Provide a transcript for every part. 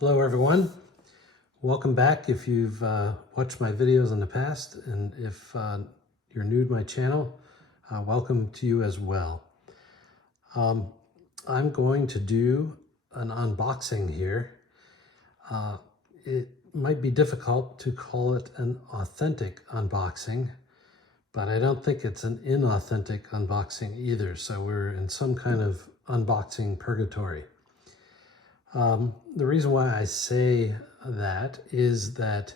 Hello everyone, welcome back if you've watched my videos in the past, and if you're new to my channel, welcome to you as well. I'm going to do an unboxing here. It might be difficult to call it an authentic unboxing, but I don't think it's an inauthentic unboxing either, so we're in some kind of unboxing purgatory. The reason why I say that is that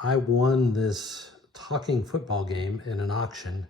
I won this talking football game in an auction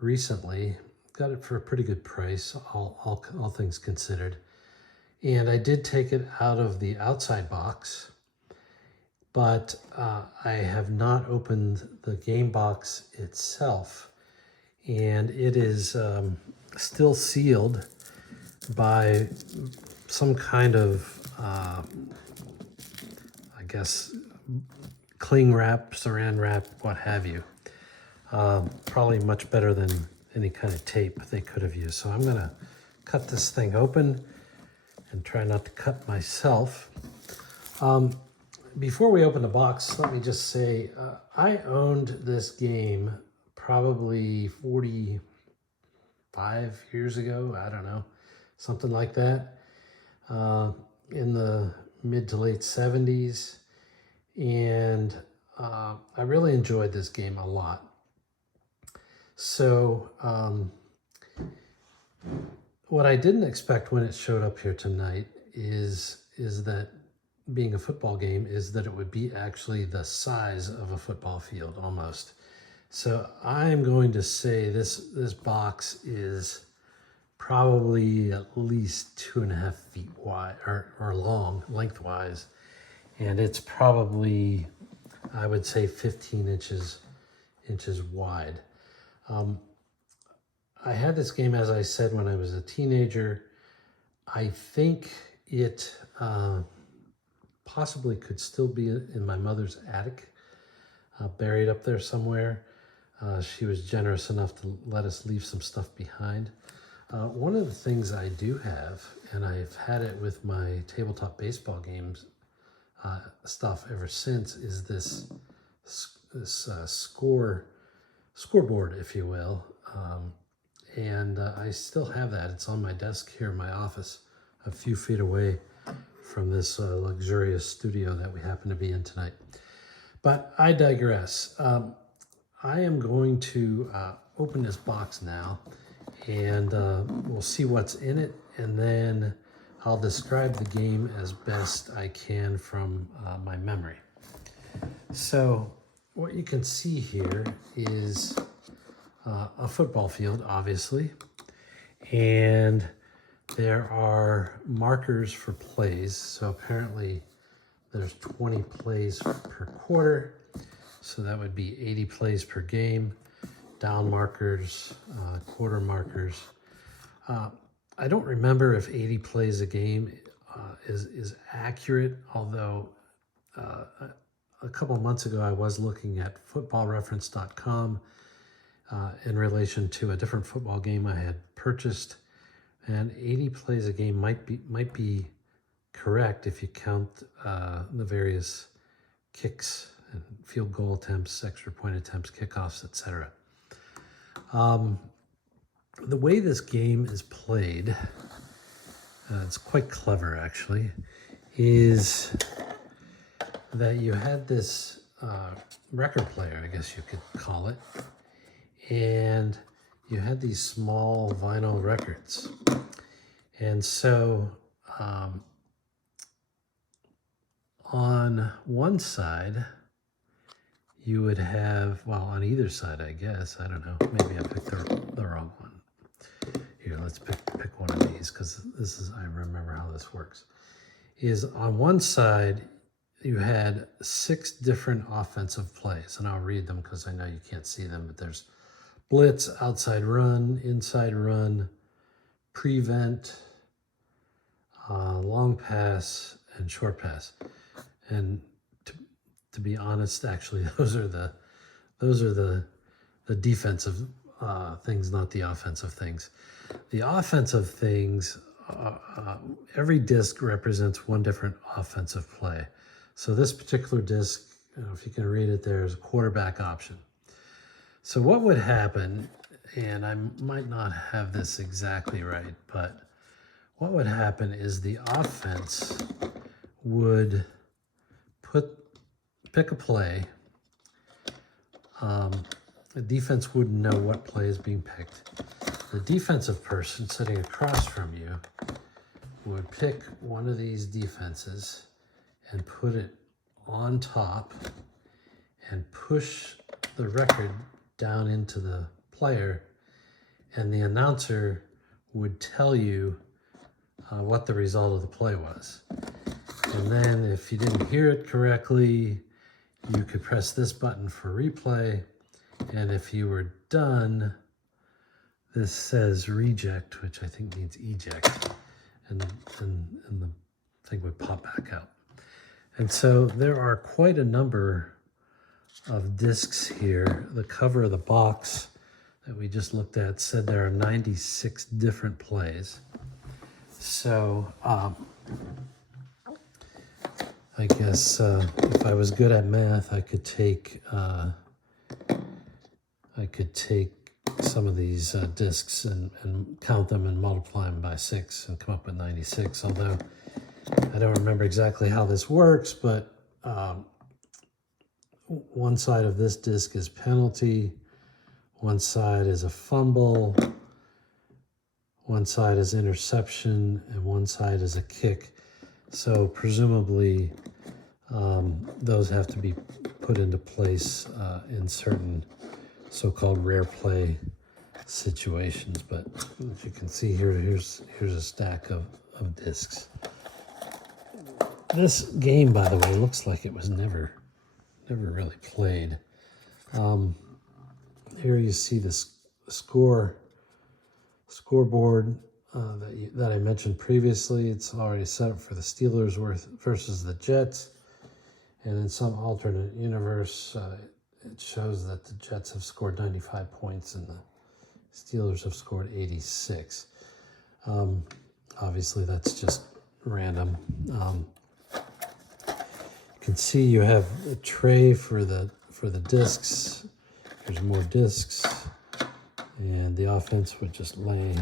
recently. Got it for a pretty good price, all things considered. And I did take it out of the outside box, but I have not opened the game box itself. And it is still sealed by some kind of, I guess, cling wrap, saran wrap, what have you. Probably much better than any kind of tape they could have used. So I'm gonna cut this thing open and try not to cut myself. Before we open the box, let me just say, I owned this game probably 45 years ago, I don't know, something like that. In the mid to late 70s, and I really enjoyed this game a lot. So what I didn't expect when it showed up here tonight is that, being a football game, is that it would be actually the size of a football field almost. So I'm going to say this box is probably at least 2.5 feet wide or long, lengthwise. And it's probably, I would say, 15 inches wide. I had this game, as I said, when I was a teenager. I think it possibly could still be in my mother's attic, buried up there somewhere. She was generous enough to let us leave some stuff behind. One of the things I do have, and I've had it with my tabletop baseball games stuff ever since, is this scoreboard, if you will. And I still have that. It's on my desk here in my office, a few feet away from this luxurious studio that we happen to be in tonight. But I digress. I am going to open this box now, and we'll see what's in it, and then I'll describe the game as best I can from my memory. So what you can see here is a football field, obviously, and there are markers for plays. So apparently there's 20 plays per quarter, so that would be 80 plays per game. Down markers, quarter markers. I don't remember if 80 plays a game is accurate, although a couple of months ago I was looking at footballreference.com in relation to a different football game I had purchased, and 80 plays a game might be correct if you count the various kicks and field goal attempts, extra point attempts, kickoffs, etc. The way this game is played, it's quite clever actually, is that you had this record player, I guess you could call it, and you had these small vinyl records. And so on one side, you would have, well, on either side, I guess, I don't know, maybe I picked the wrong one. Here, let's pick one of these, because this is, I remember how this works. Is on one side, you had 6 different offensive plays, and I'll read them because I know you can't see them, but there's blitz, outside run, inside run, prevent, long pass, and short pass. And to be honest, actually, those are the defensive things, not the offensive things. The offensive things every disc represents one different offensive play. So this particular disc, if you can read it, there's a quarterback option. So what would happen, and I might not have this exactly right, but what would happen is the offense would pick a play. The defense wouldn't know what play is being picked. The defensive person sitting across from you would pick one of these defenses and put it on top and push the record down into the player, and the announcer would tell you what the result of the play was. And then if you didn't hear it correctly, you could press this button for replay, and if you were done, this says reject, which I think means eject, and the thing would pop back out. And so there are quite a number of discs here. The cover of the box that we just looked at said there are 96 different plays. So I guess if I was good at math, I could take some of these discs and count them and multiply them by 6 and come up with 96. Although I don't remember exactly how this works, but one side of this disc is penalty, one side is a fumble, one side is interception, and one side is a kick. So presumably those have to be put into place in certain so-called rare play situations. But as you can see here, here's a stack of discs. This game, by the way, looks like it was never really played. Here you see this scoreboard that I mentioned previously. It's already set up for the Steelers versus the Jets. And in some alternate universe, it shows that the Jets have scored 95 points and the Steelers have scored 86. Obviously, that's just random. You can see you have a tray for the discs. There's more discs, and the offense would just lay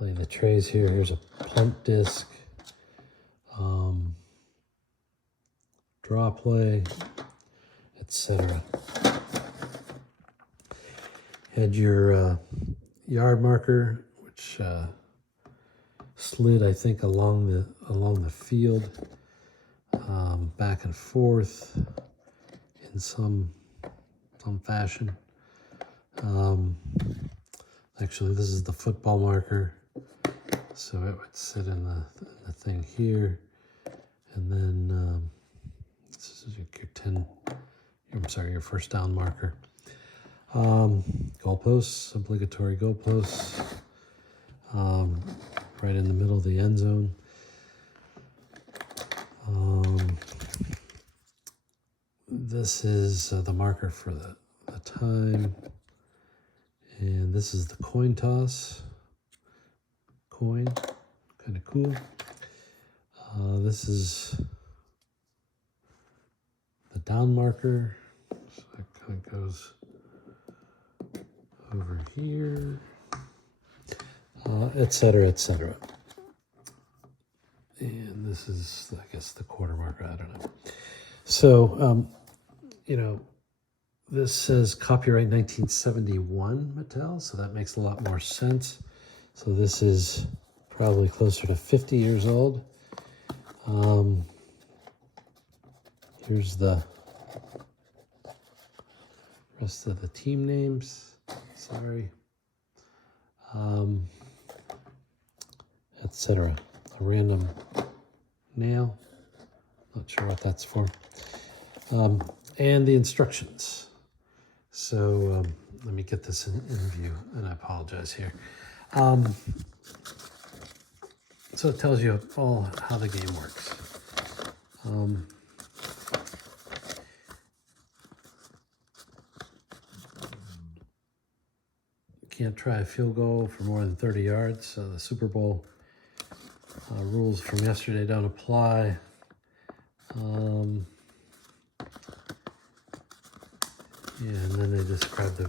the trays here. Here's a punt disc, draw play, etc. Had your yard marker, which slid, I think, along the field, back and forth in some fashion. Actually, this is the football marker, so it would sit in the thing here, and then this is your first down marker. Goalposts, obligatory goalposts, right in the middle of the end zone. This is the marker for the time, and this is the coin toss. Coin, kind of cool. This is the down marker, so it kind of goes over here, etc., etc. And this is, I guess, the quarter marker. I don't know. So, this says copyright 1971 Mattel, so that makes a lot more sense. So this is probably closer to 50 years old. Here's the rest of the team names. Sorry. Etc. A random nail. Not sure what that's for. And the instructions. So let me get this in view, and I apologize here. So it tells you all how the game works. Can't try a field goal for more than 30 yards. So the Super Bowl Rules from yesterday don't apply. Yeah, and then they describe the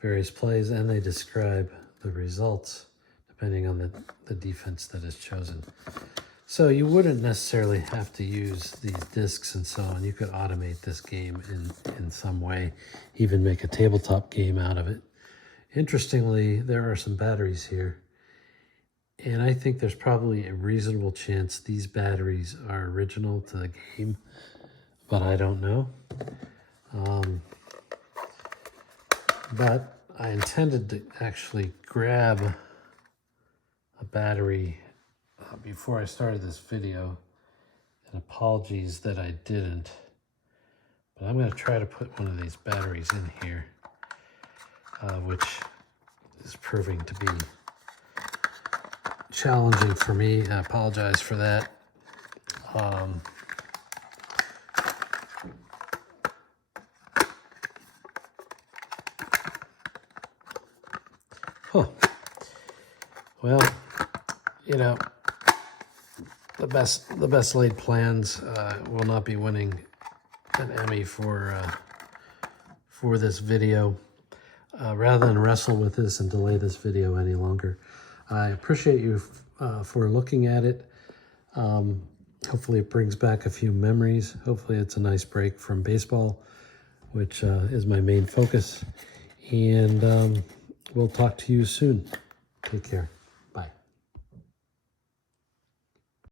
various plays, and they describe the results depending on the defense that is chosen. So you wouldn't necessarily have to use these discs and so on. You could automate this game in some way, even make a tabletop game out of it. Interestingly, there are some batteries here, and I think there's probably a reasonable chance these batteries are original to the game, but I don't know. But I intended to actually grab a battery before I started this video, and apologies that I didn't, but I'm going to try to put one of these batteries in here, which is proving to be challenging for me. I apologize for that. Well, you know, the best laid plans will not be winning an Emmy for this video. Rather than wrestle with this and delay this video any longer, I appreciate you for looking at it. Hopefully it brings back a few memories. Hopefully it's a nice break from baseball, which is my main focus. And we'll talk to you soon. Take care.